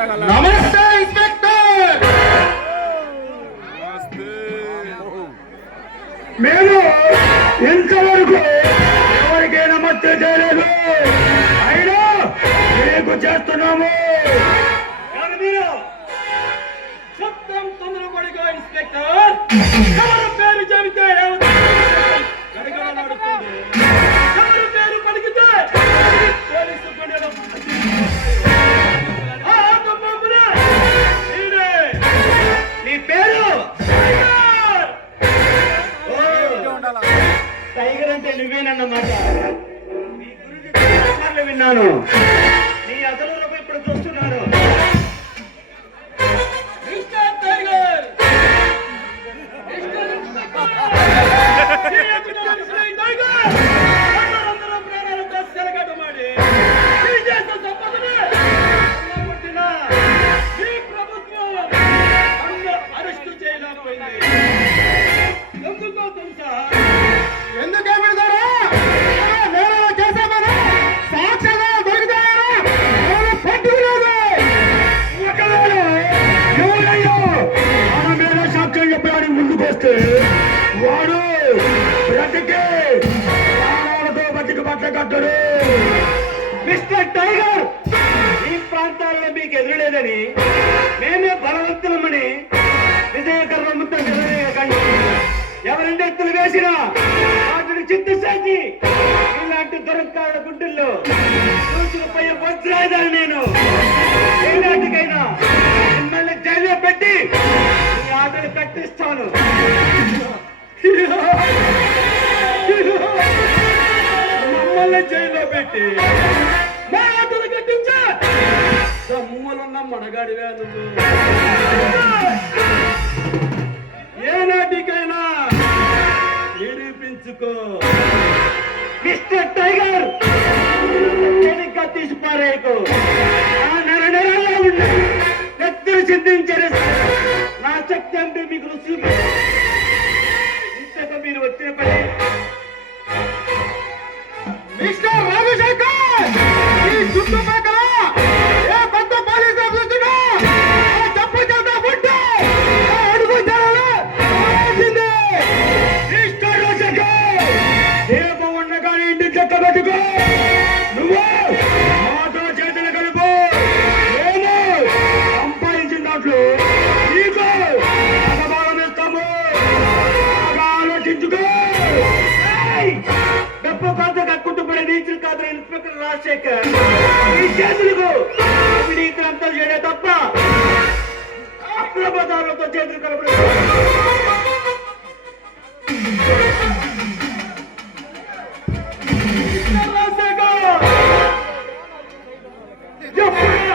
నమస్తే ఇన్స్పెక్టర్. మేము ఇంతవరకు ఎవరికి నమస్తే చేయలేదు, అయినా మీకు చేస్తున్నాము. శబ్దం తొందరపడిగా ఇన్స్పెక్టర్, ఎవరి పేరు చెబితే నడుస్తుంది, ఎవరి పేరు పలికితే పోలీసు నీ పేరు టైగర్ అంటే నువ్వేనన్నమాట. నీ గురించి చాలాసార్లు విన్నాను. నీ అసలు ఇప్పుడు చూస్తున్నారు. ఎందుకే పెడతారా? నేను చేసామని సాక్ష్యంగా దొరుకుతాయా? పట్టుకులేదు. ఒకవేళ ఎవరయ్యో మన మీద సాక్ష్యం చెప్పడానికి ముందుకు వస్తే వాడు బ్రతికే ప్రాణాలతో బతికి బట్ట కట్టడు. మిస్టర్ టైగర్, ఈ ప్రాంతాల్లో మీకు ఎదురులేదని మేమే బలవంతులమని విజయకర్రముతో నిలవేయకండి. ఎవరంటే ఎత్తులు వేసినా వాటిని చిత్తశాచి ఇలాంటి దొరకాల గుండెల్లో చూసుకుపోయే వజ్రాయుధాలు నేను ఏనాటికైనా మిమ్మల్ని జైల్లో పెట్టి మీ ఆటలు కట్టిస్తాను. మమ్మల్ని జైల్లో పెట్టి మా ఆటలు కట్టించా దమ్ములున్న మనగాడివే నువ్వు. ఏనాటికైనా నిరూపించుకో మిస్టర్ టైగర్. ఇంకా తీసిపారేకు నెల నెలల్లో ఉండి పెద్దలు సిద్ధించారు. నా శక్తి అంటే మీకు రుచి ఇంతకు మీరు వచ్చిన పని. మిస్టర్ రాజశేఖర్, ఈ చుట్టుపక్కల ఏ పెద్ద పోలీసు ఆఫీసున్నా తప్పు చేద్దా పుట్టు అడుగు దీపం ఉండగానే ఇంటి చెక్క పెట్టుకో. నువ్వు మాతో చేతులు కలుపు. మేము సంపాదించిన దాంట్లో నీకు అగబాలం ఇస్తాము. బాగా ఆలోచించుకో. డబ్బు కాదు కక్కుంటూ పడే నీచులు కాదు ఇన్స్పెక్టర్ రాజశేఖర్. ఈ చేతులకు అంతా చేయడే తప్ప అక్రమదారులతో చేతులు కలపడం.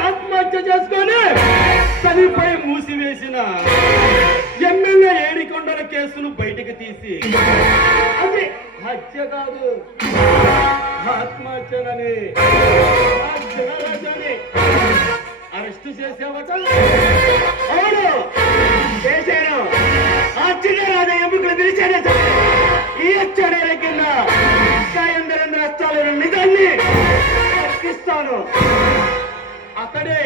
ఆత్మహత్య చేసుకొని చనిపోయి మూసివేసిన ఎమ్మెల్యే ఏడికొండల కేసును బయటకు తీసి అది హత్య కాదు ఆత్మహత్యనని అరెస్టు చేసావట. అవును చేశాను. ఆ చిన్నరాజ ఎముకలు పిలిచాను. ఈ హత్య కింద ఎందరెందరు నష్టాలు నిజాన్ని ఇస్తాను. అతడే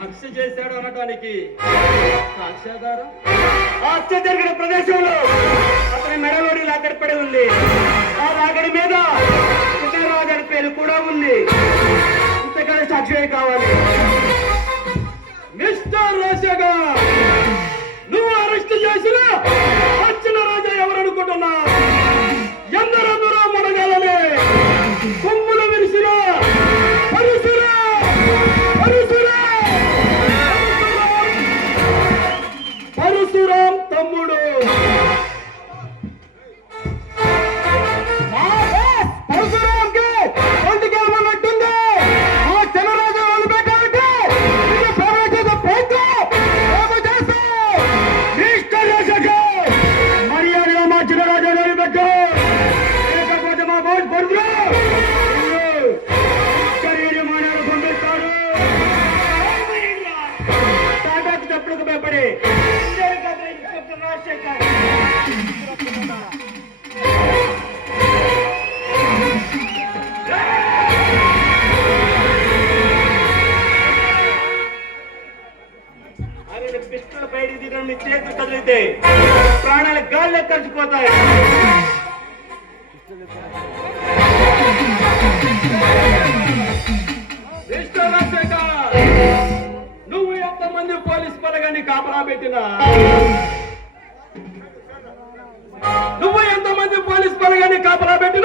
హత్య చేశాడు అనడానికి సాక్ష్యాధారం ఆ హత్య జరిగిన ప్రదేశంలో అతని మెడలోని లాగడి పడి ఉంది. ఆ లాగడి మీద చిన్నరాజు అని పేరు కూడా ఉంది. ఇంతకన్నా సాక్ష్యమే కావాలి. మిస్టర్ రాజశేఖర్, నువ్వు అరెస్ట్ చేసిన వచ్చిన రాజా ఎవరనుకుంటున్నా? ఎందరెందరో మనగాలని కొమ్ములు విరిసిన పరశురాం తమ్ముడు. పరశురాంకి ఒంటికి ఏమన్నట్టుంది? ఆ చిన్నరాజు వదిలిపెట్ట ఎందుకంటే మీ చేతులు కదిలితే ప్రాణాలు గాల్లో కలిసిపోతాయి. మిస్టర్ రాజశేఖర్, నువ్వు ఎంతమంది పోలీస్ బలగాన్ని కాపలా పెట్టినా, నువ్వు ఎంతమంది పోలీస్ బలగాన్ని కాపలా పెట్టినా